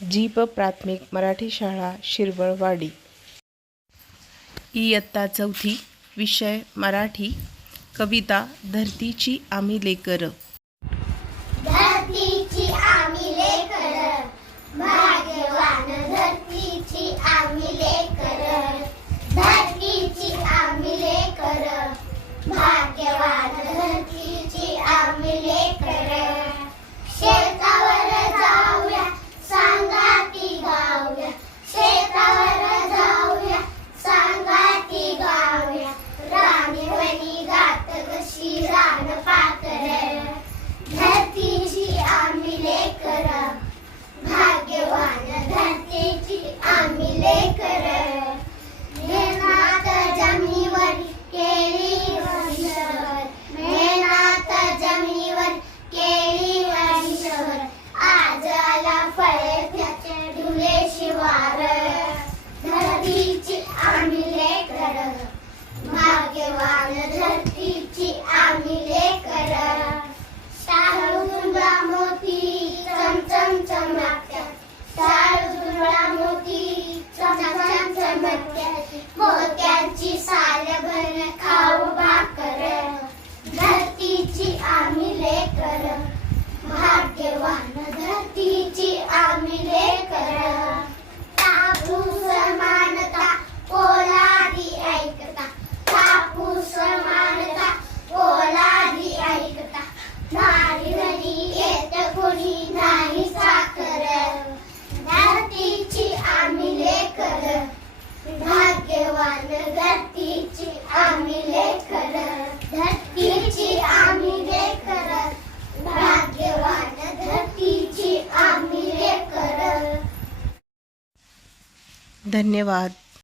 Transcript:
Jeep प्राथमिक मराठी शाळा शिरवळवाडी. इयत्ता चौथी विषय मराठी कविता धरतीची आम्ही लेकरं. para धन्यवाद.